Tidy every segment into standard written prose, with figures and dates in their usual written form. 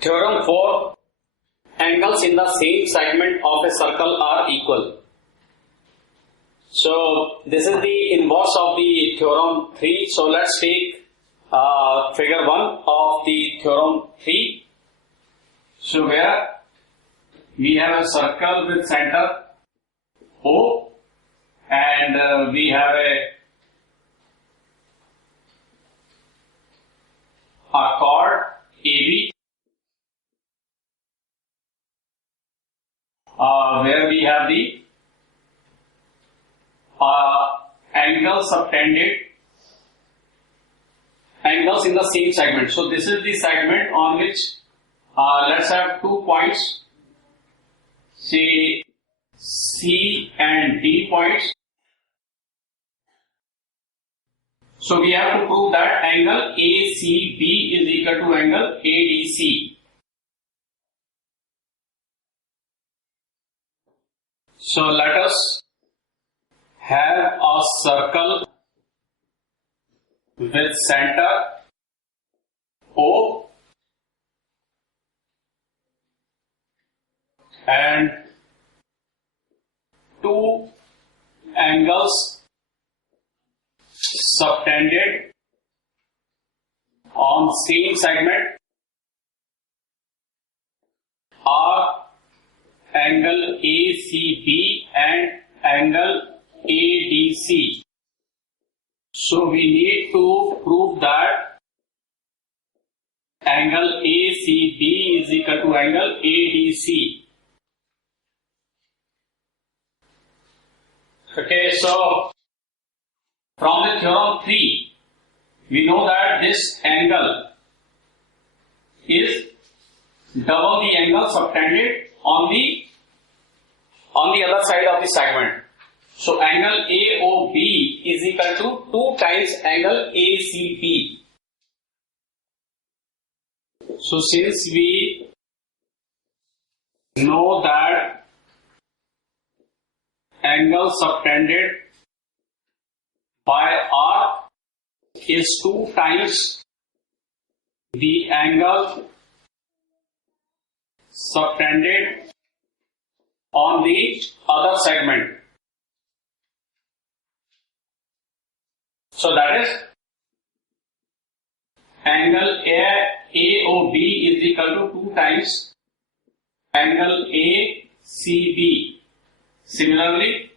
Theorem 4. Angles in the same segment of a circle are equal. So this is the inverse of the theorem 3. So let's take figure 1 of the theorem 3. So where we have a circle with center O and we have a chord AB where we have the angles in the same segment. So this is the segment on which let's have 2 points, say C and D points. So we have to prove that angle ACB is equal to angle ADC. So let us have a circle with center O and 2 angles subtended on same segment are angle ACB and angle ADC. So we need to prove that angle ACB is equal to angle ADC. Okay, so from the theorem 3, we know that this angle is double the angle subtended on the other side of the segment. So angle AOB is equal to 2 times angle ACB. So since we know that angle subtended by R is 2 times the angle subtended on the other segment. So that is angle AOB is equal to 2 times angle ACB. Similarly,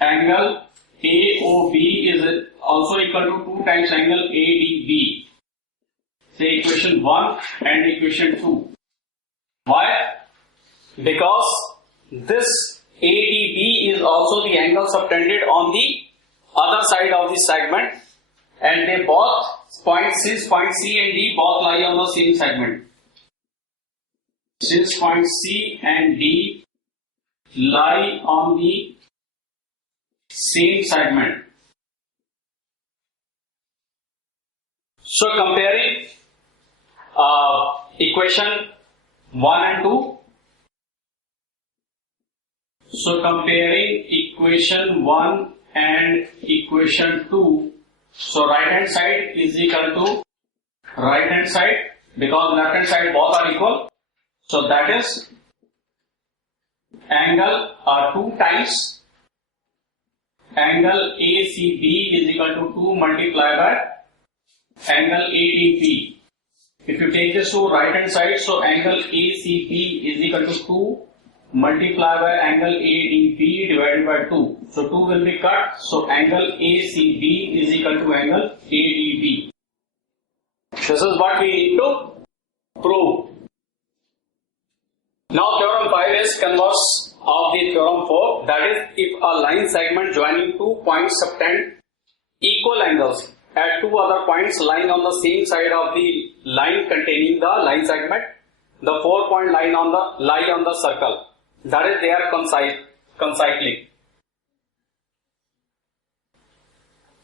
angle AOB is also equal to 2 times angle ADB. Say equation 1 and equation 2. Why? Because this ADB is also the angle subtended on the other side of the segment, and they both points, since point C and D both lie on the same segment. Since point C and D lie on the same segment. So comparing equation 1 and 2. So comparing equation 1 and equation 2. So right hand side is equal to right hand side, because left hand side both are equal. So that is angle 2 times angle ACB is equal to 2 multiplied by angle ADB. If you take this to right hand side, so angle ACB is equal to 2 multiplied by angle ADB divided by 2. So 2 will be cut. So angle ACB is equal to angle ADB. This is what we need to prove. Now theorem 5 is converse of the theorem 4. That is, if a line segment joining 2 points subtend equal angles at 2 other points lying on the same side of the line containing the line segment, the 4-point line lie on the circle. That is, they are concyclic.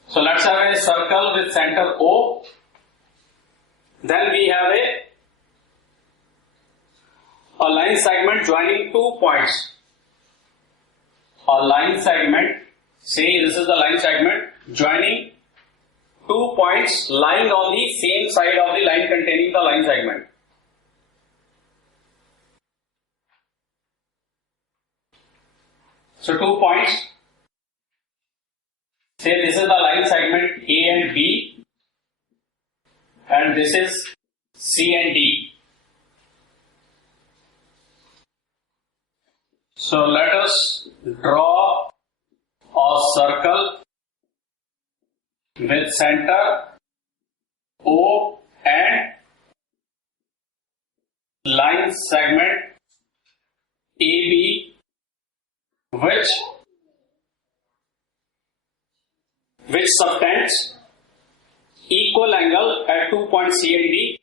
So let's have a circle with center O. Then we have a line segment joining 2 points. A line segment, say this is the line segment joining 2 points lying on the same side of the line containing the line segment. So 2 points. Say this is the line segment A and B, and this is C and D. So let us draw a circle with center O and line segment AB, which subtends equal angle at 2 points C and D,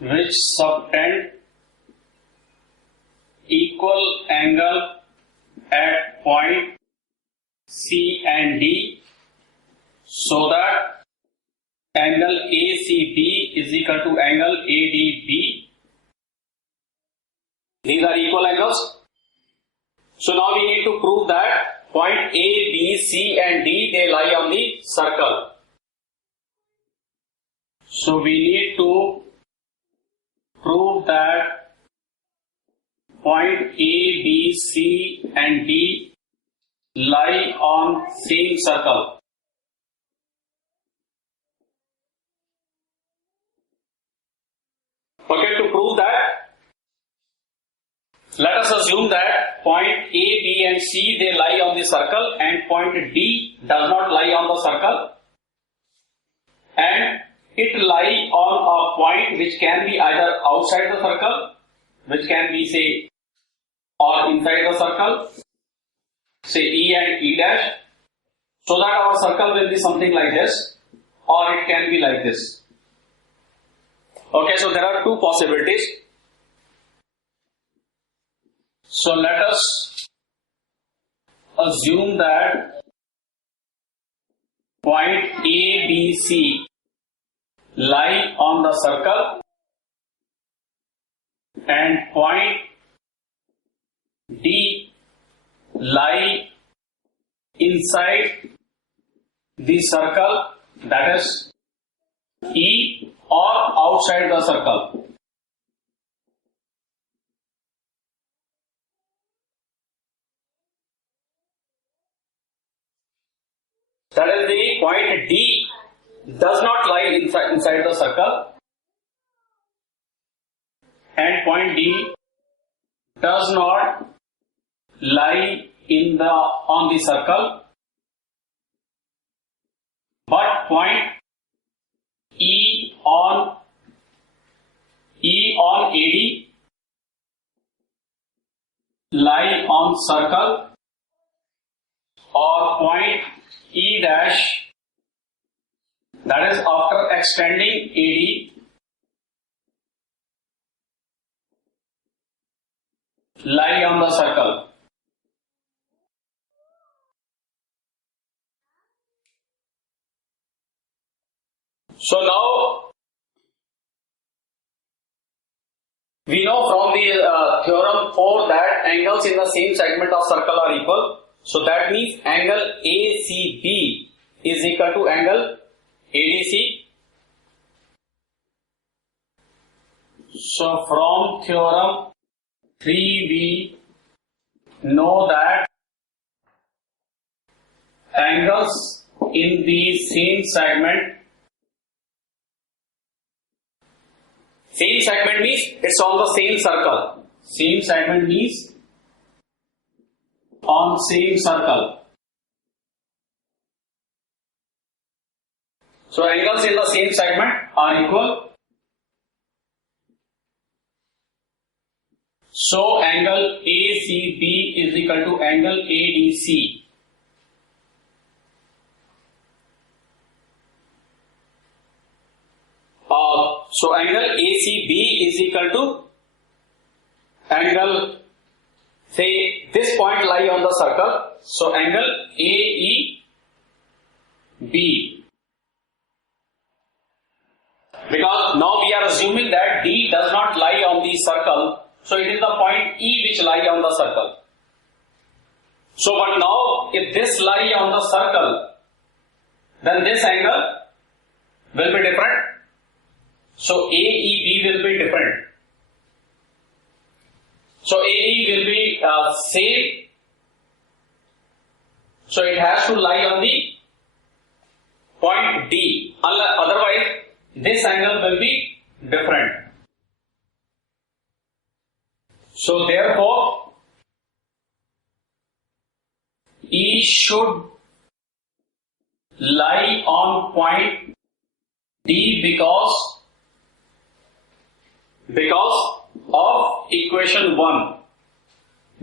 which subtend equal angle at point C and D, so that angle ACB is equal to angle ADB. These are equal angles. So now we need to prove that point A, B, C and D, they lie on the circle. So we need to prove that point A, B, C and D lie on same circle. Okay, to prove that, let us assume that point A, B and C, they lie on the circle, and point D does not lie on the circle, and it lie on a point which can be either outside the circle, which can be say, or inside the circle, say E and E dash, so that our circle will be something like this, or it can be like this. Okay, so there are two possibilities. So let us assume that point A, B, C lie on the circle, and point D lie inside the circle, that is E, or outside the circle. That is, the point D does not lie inside the circle, and point D does not lie on the circle, but point E on AD lie on circle, or point E dash, that is after extending AD, lie on the circle. So now we know from the theorem 4 that angles in the same segment of circle are equal. So that means angle ACB is equal to angle ADC. So from theorem 3 we know that angles in the same segment means it's on the same circle. Same segment means on same circle. So angles in the same segment are equal. So angle ACB is equal to angle ADC. So angle ACB is equal to angle, say this point lie on the circle, so angle AEB. Because now we are assuming that D does not lie on the circle, so it is the point E which lie on the circle. So but now if this lie on the circle, then this angle will be different. So AEB will be different. So AE will be same. So it has to lie on the point D. Otherwise, this angle will be different. So therefore, E should lie on point D because of equation 1.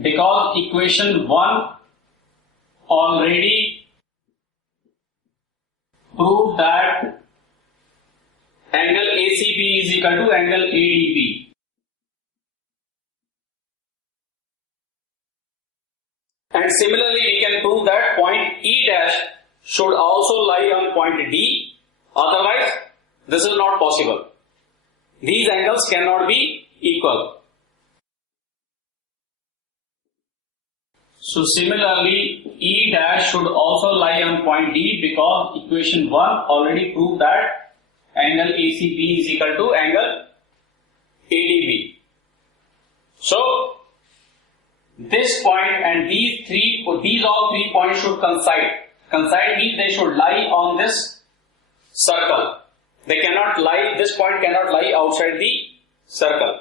Because equation 1 already proved that angle ACB is equal to angle ADB. And similarly, we can prove that point E dash should also lie on point D. Otherwise, this is not possible. These angles cannot be equal. So similarly, E dash should also lie on point D because equation 1 already proved that angle ACB is equal to angle ADB. So this point and these all three points should coincide. Coincide means they should lie on this circle. They cannot lie, this point cannot lie outside the circle.